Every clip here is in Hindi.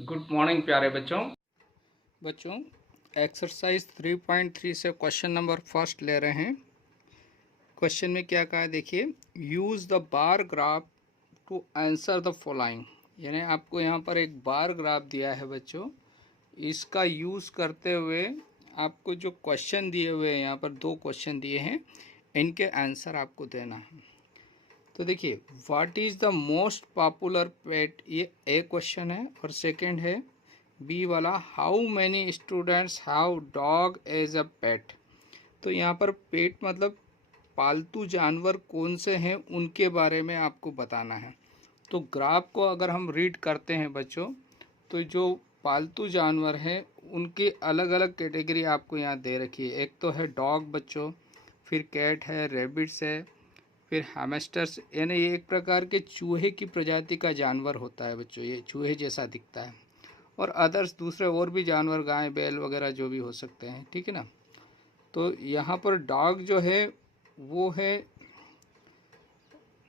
गुड मॉर्निंग प्यारे बच्चों एक्सरसाइज 3.3 से क्वेश्चन नंबर फर्स्ट ले रहे हैं। क्वेश्चन में क्या कहा है देखिए, use the bar graph to answer the following. यानी आपको यहाँ पर एक बार ग्राफ दिया है बच्चों, इसका यूज़ करते हुए आपको जो क्वेश्चन दिए हुए हैं, यहाँ पर 2 क्वेश्चन दिए हैं, इनके आंसर आपको देना है। तो देखिए, what is the most popular pet, ये एक क्वेश्चन है, और सेकंड है बी वाला, how many students have dog as a pet. तो यहाँ पर पेट मतलब पालतू जानवर कौन से हैं उनके बारे में आपको बताना है। तो ग्राफ को अगर हम रीड करते हैं बच्चों, तो जो पालतू जानवर हैं उनकी अलग अलग कैटेगरी आपको यहाँ दे रखी है। एक तो है डॉग बच्चों, फिर कैट है, रेबिट्स है, फिर हैमस्टर्स, यानी ये एक प्रकार के चूहे की प्रजाति का जानवर होता है बच्चों, ये चूहे जैसा दिखता है। और अदर्स दूसरे और भी जानवर, गाय बैल वगैरह जो भी हो सकते हैं, ठीक है ना। तो यहाँ पर डॉग जो है वो है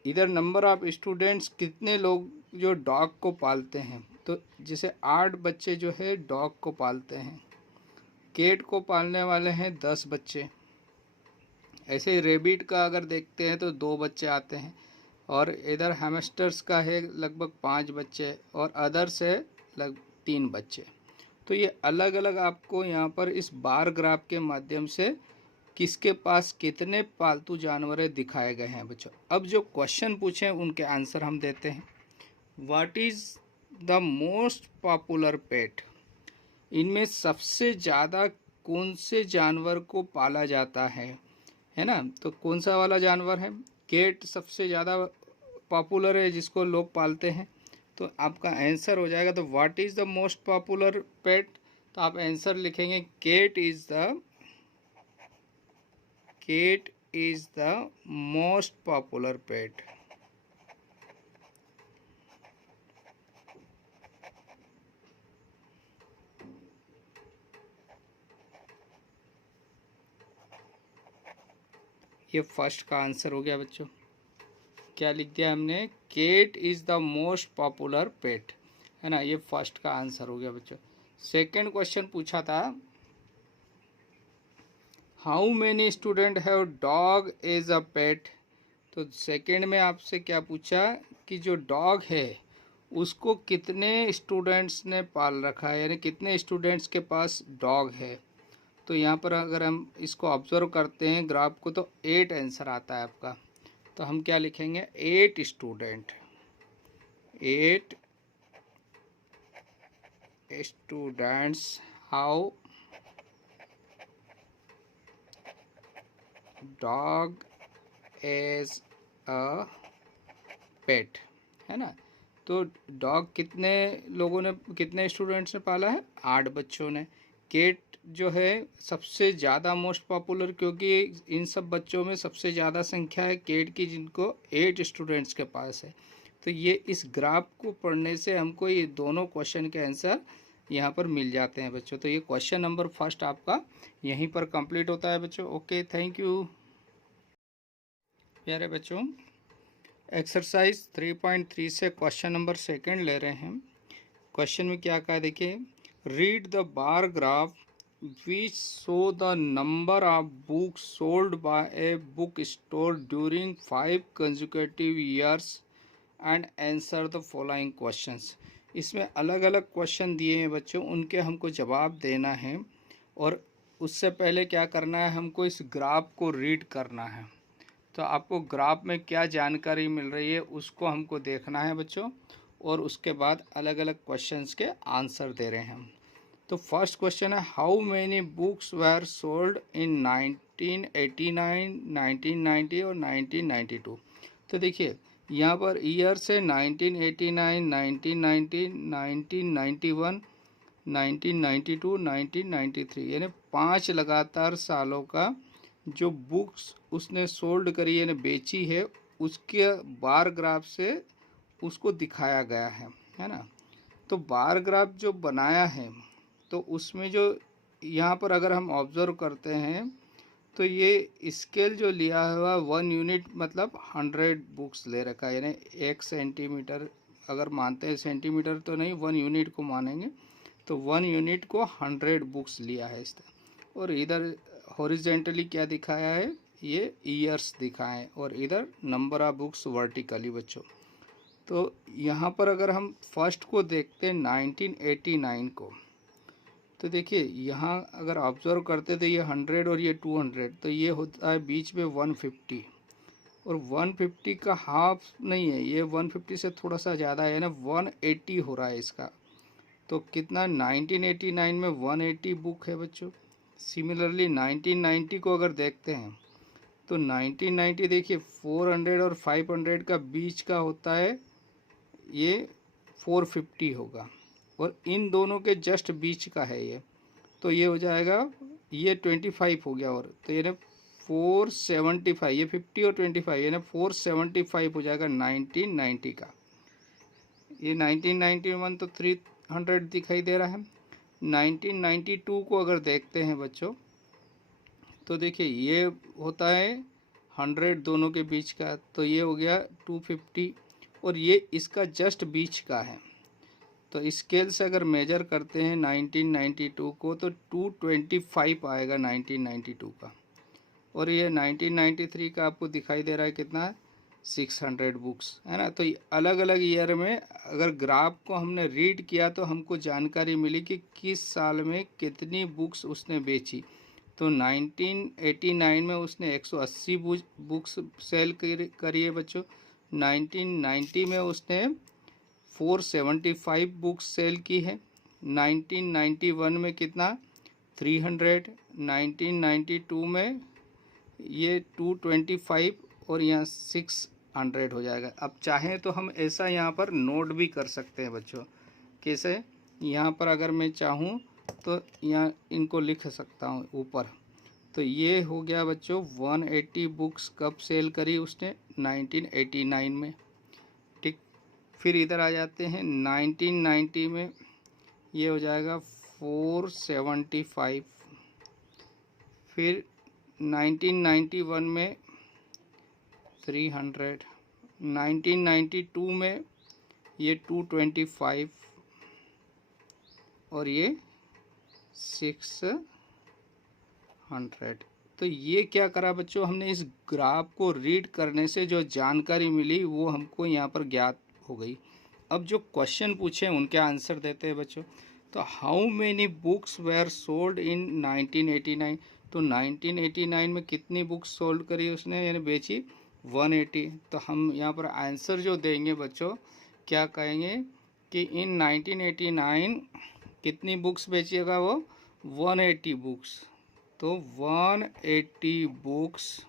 इधर नंबर ऑफ स्टूडेंट्स, कितने लोग जो डॉग को पालते हैं। तो जैसे 8 बच्चे जो है डॉग को पालते हैं, कैट को पालने वाले हैं 10 बच्चे। ऐसे ही रेबिट का अगर देखते हैं तो 2 बच्चे आते हैं, और इधर हैमस्टर्स का है लगभग 5 बच्चे, और अदर्स है लगभग 3 बच्चे। तो ये अलग अलग आपको यहाँ पर इस बार ग्राफ के माध्यम से किसके पास कितने पालतू जानवर दिखाए गए हैं बच्चों। अब जो क्वेश्चन पूछे उनके आंसर हम देते हैं। What is the most popular pet, इनमें सबसे ज़्यादा कौन से जानवर को पाला जाता है ना। तो कौन सा वाला जानवर है, कैट सबसे ज़्यादा पॉपुलर है जिसको लोग पालते हैं। तो आपका आंसर हो जाएगा, तो what is the most popular pet, तो आप आंसर लिखेंगे cat is the most popular pet. ये फर्स्ट का आंसर हो गया बच्चों। क्या लिख दिया हमने, cat is the most popular pet, है ना। ये फर्स्ट का आंसर हो गया बच्चों। सेकंड क्वेश्चन पूछा था, how many student have dog as a pet. तो सेकंड में आपसे क्या पूछा कि जो डॉग है उसको कितने स्टूडेंट्स ने पाल रखा है, यानी कितने स्टूडेंट्स के पास डॉग है। तो यहाँ पर अगर हम इसको ऑब्जर्व करते हैं ग्राफ को, तो 8 आंसर आता है आपका। तो हम क्या लिखेंगे, 8 student, 8 students how dog as a pet, है ना। तो डॉग कितने लोगों ने, कितने स्टूडेंट्स ने पाला है, 8 बच्चों ने। कैट जो है सबसे ज़्यादा मोस्ट पॉपुलर, क्योंकि इन सब बच्चों में सबसे ज़्यादा संख्या है कैट की, जिनको 8 स्टूडेंट्स के पास है। तो ये इस ग्राफ को पढ़ने से हमको ये दोनों क्वेश्चन के आंसर यहाँ पर मिल जाते हैं बच्चों। तो ये क्वेश्चन नंबर फर्स्ट आपका यहीं पर कंप्लीट होता है बच्चों। ओके, थैंक यू प्यारे बच्चों। एक्सरसाइज 3.3 से क्वेश्चन नंबर सेकंड ले रहे हैं। क्वेश्चन में क्या कहा है देखिए, read the bar graph which show the number of books sold by a book store during 5 consecutive years and answer the following questions. इसमें अलग अलग क्वेश्चन दिए हैं बच्चों, उनके हमको जवाब देना है, और उससे पहले क्या करना है, हमको इस ग्राफ को रीड करना है। तो आपको ग्राफ में क्या जानकारी मिल रही है उसको हमको देखना है बच्चों, और उसके बाद अलग अलग क्वेश्चंस के आंसर दे रहे हैं हम। तो फर्स्ट क्वेश्चन है, how many books were sold in 1989, 1990 और 1992। तो देखिए यहाँ पर ईयर्स है 1989, 1990, 1991, 1992, 1993, यानी 5 लगातार सालों का जो बुक्स उसने सोल्ड करी यानी बेची है, उसके बार ग्राफ से उसको दिखाया गया है ना। तो बार ग्राफ जो बनाया है, तो उसमें जो यहाँ पर अगर हम ऑब्ज़र्व करते हैं, तो ये स्केल जो लिया हुआ 1 यूनिट मतलब 100 बुक्स ले रखा है, यानी 1 सेंटीमीटर अगर मानते हैं, सेंटीमीटर तो नहीं 1 यूनिट को मानेंगे, तो 1 यूनिट को 100 बुक्स लिया है इस तरह। और इधर हॉरिजेंटली क्या दिखाया है, ये ईयर्स दिखाएं, और इधर नंबर ऑफ बुक्स वर्टिकली बच्चों। तो यहाँ पर अगर हम फर्स्ट को देखते हैं 1989 को, तो देखिए यहाँ अगर ऑब्जर्व करते तो ये 100 और ये 200, तो ये होता है बीच में 150, और 150 का हाफ नहीं है, ये 150 से थोड़ा सा ज़्यादा है ना, 180 हो रहा है इसका। तो कितना 1989 में 180 बुक है बच्चों। सिमिलरली 1990 को अगर देखते हैं तो 1990 देखिए 400 और 500 का बीच का होता है, ये 450 होगा, और इन दोनों के जस्ट बीच का है ये, तो ये हो जाएगा, ये 25 हो गया, और तो ये 475, ये 50 और 25 यानी 475 हो जाएगा 1990 का। ये 1991 तो 300 दिखाई दे रहा है। 1992 को अगर देखते हैं बच्चों, तो देखिए ये होता है 100 दोनों के बीच का, तो ये हो गया 250, और ये इसका जस्ट बीच का है। तो स्केल से अगर मेजर करते हैं 1992 को तो 225 आएगा 1992 का, और ये 1993 का आपको दिखाई दे रहा है कितना है, 600 बुक्स है ना। तो अलग अलग ईयर में अगर ग्राफ को हमने रीड किया तो हमको जानकारी मिली कि किस साल में कितनी बुक्स उसने बेची। तो 1989 में उसने 180 बुक्स सेल करी है बच्चों। 1990 में उसने 475 बुक्स सेल की है। 1991 में कितना, 300। 1992 में ये 225, और यहाँ 600 हो जाएगा। अब चाहें तो हम ऐसा यहाँ पर नोट भी कर सकते हैं बच्चों। कैसे, यहाँ पर अगर मैं चाहूँ तो यहाँ इनको लिख सकता हूँ ऊपर। तो ये हो गया बच्चों 180 बुक्स कब सेल करी उसने, 1989 में। ठीक, फिर इधर आ जाते हैं 1990 में, ये हो जाएगा 475। फिर 1991 में 300। 1992 में ये 225, और ये 600। तो ये क्या करा बच्चों, हमने इस ग्राफ को रीड करने से जो जानकारी मिली वो हमको यहाँ पर ज्ञात हो गई। अब जो क्वेश्चन पूछे उनके आंसर देते हैं बच्चों। तो how many books were sold in 1989, तो 1989 में कितनी बुक्स सोल्ड करी उसने, यानी बेची 180। तो हम यहाँ पर आंसर जो देंगे बच्चों, क्या कहेंगे कि इन 1989 कितनी बुक्स बेचिएगा वो, 180 बुक्स। तो 180 बुक्स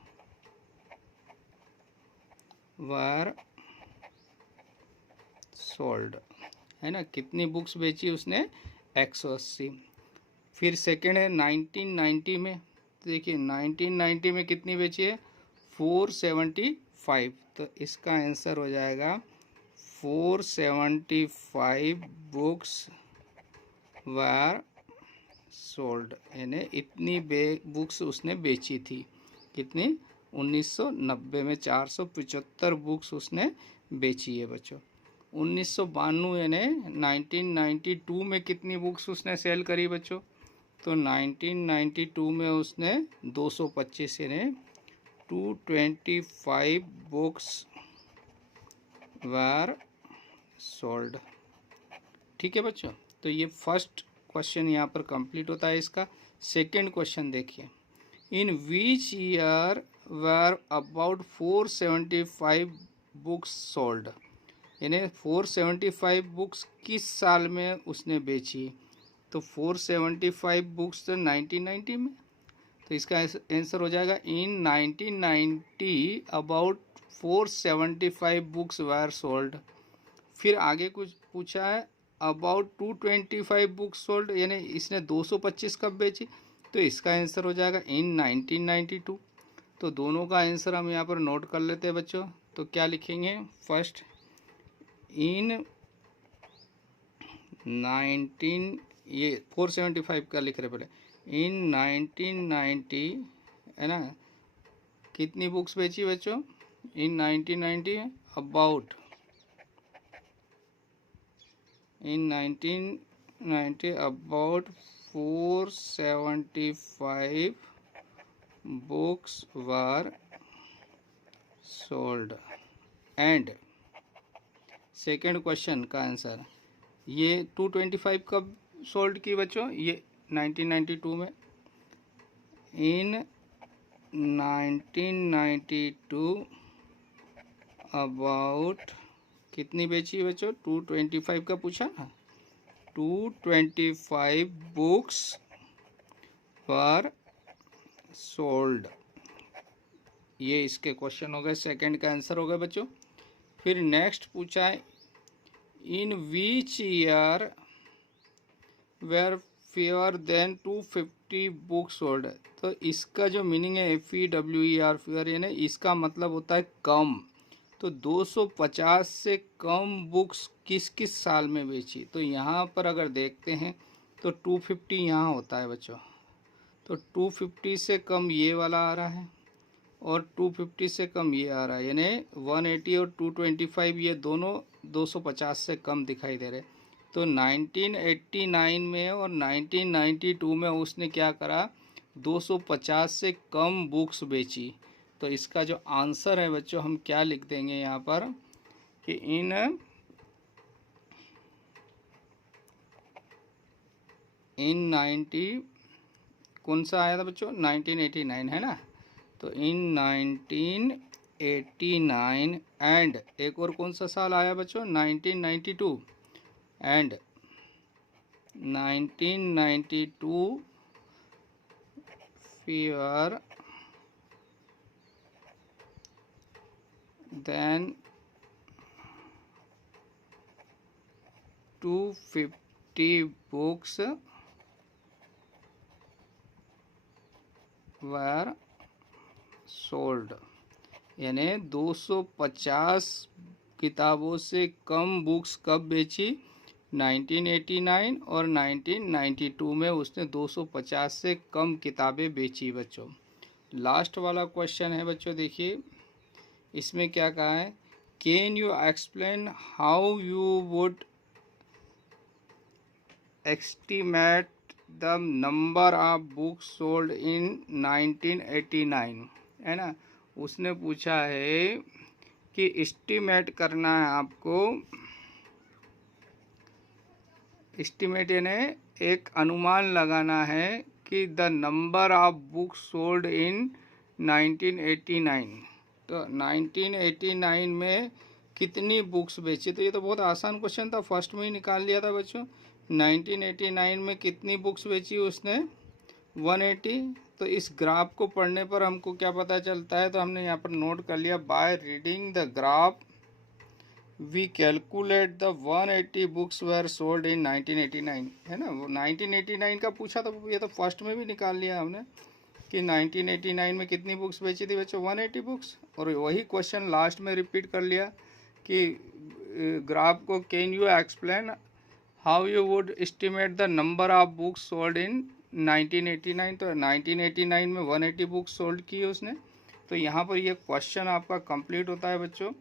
वर सोल्ड, है ना। कितनी बुक्स बेची उसने, 180। फिर सेकेंड है 1990 में, तो देखिए 1990 में कितनी बेची है, 475। तो इसका आंसर हो जाएगा 475 बुक्स वर सोल्ड, यानी इतनी बुक्स उसने बेची थी। कितनी, 1990 में 475 बुक्स उसने बेची है बच्चों। 1992 यानी 1992 में कितनी बुक्स उसने सेल करी बच्चों, तो 1992 में उसने 225 यानी 225 बुक्स वर सोल्ड। ठीक है बच्चों, तो ये फर्स्ट क्वेश्चन यहाँ पर कंप्लीट होता है। इसका सेकंड क्वेश्चन देखिए, in which year were about 475 books sold, यानी 475 बुक्स किस साल में उसने बेची। तो 475 बुक्स तो 1990 में, तो इसका आंसर हो जाएगा इन 1990 अबाउट 475 बुक्स वर सोल्ड। फिर आगे कुछ पूछा है अबाउट 225 बुक्स सोल्ड, यानी इसने 225 कब बेची, तो इसका आंसर हो जाएगा इन 1992। तो दोनों का आंसर हम यहाँ पर नोट कर लेते हैं बच्चों। तो क्या लिखेंगे, फर्स्ट इन 19, ये 475 का लिख रहे पहले, इन 1990 है ना। कितनी बुक्स बेची बच्चों इन 1990? About in 1990 about 475 books were sold. And second question का आंसर, ये 225 कब सोल्ड की बच्चों? ये 1992 में। इन 1992 अबाउट कितनी बेची बच्चों? 225 का पूछा ना, 225 बुक्स वर सोल्ड। ये इसके क्वेश्चन हो गए, सेकंड का आंसर हो गया बच्चों। फिर नेक्स्ट पूछा है, in which year were fewer than 250 books sold. तो इसका जो मीनिंग है FEWER फेयर, यानी इसका मतलब होता है कम। तो 250 से कम बुक्स किस किस साल में बेची? तो यहाँ पर अगर देखते हैं तो 250 यहाँ होता है बच्चों, तो 250 से कम ये वाला आ रहा है और 250 से कम ये आ रहा है, यानी 180 और 225 ये दोनों 250 से कम दिखाई दे रहे। तो 1989 में और 1992 में उसने क्या करा? 250 से कम बुक्स बेची। तो इसका जो आंसर है बच्चों, हम क्या लिख देंगे यहाँ पर कि इन 90 कौन सा आया था बच्चों? 1989 है ना। तो इन 1989 एंड एक और कौन सा साल आया बच्चों? 1992 and 1992 fewer than 250 books were sold। यानी 250 किताबों से कम बुक्स कब बेची? 1989 और 1992 में उसने 250 से कम किताबें बेची बच्चों। लास्ट वाला क्वेश्चन है बच्चों, देखिए इसमें क्या कहा है, can you explain how you would estimate the number of books sold in 1989, है ना। उसने पूछा है कि एस्टिमेट करना है आपको, एस्टिमेट यानी एक अनुमान लगाना है कि the number of books sold in 1989। तो 1989 में कितनी बुक्स बेची? तो ये तो बहुत आसान क्वेश्चन था, फर्स्ट में ही निकाल लिया था बच्चों। 1989 में कितनी बुक्स बेची उसने? 180। तो इस ग्राफ को पढ़ने पर हमको क्या पता चलता है? तो हमने यहाँ पर नोट कर लिया, by reading the graph we calculate the 180 books were sold in 1989, है ना। वो 1989 का पूछा, तो ये तो फर्स्ट में भी निकाल लिया हमने कि 1989 में कितनी बुक्स बेची थी बच्चों? 180 बुक्स। और वही क्वेश्चन लास्ट में रिपीट कर लिया कि ग्राफ को can you explain how you would estimate the number of books sold in 1989। तो 1989 में 180 बुक्स सोल्ड की है उसने। तो यहाँ पर ये क्वेश्चन आपका कंप्लीट होता है बच्चों।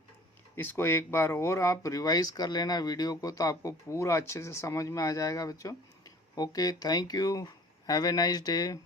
इसको एक बार और आप रिवाइज कर लेना वीडियो को, तो आपको पूरा अच्छे से समझ में आ जाएगा बच्चों। Okay, thank you, have a nice day.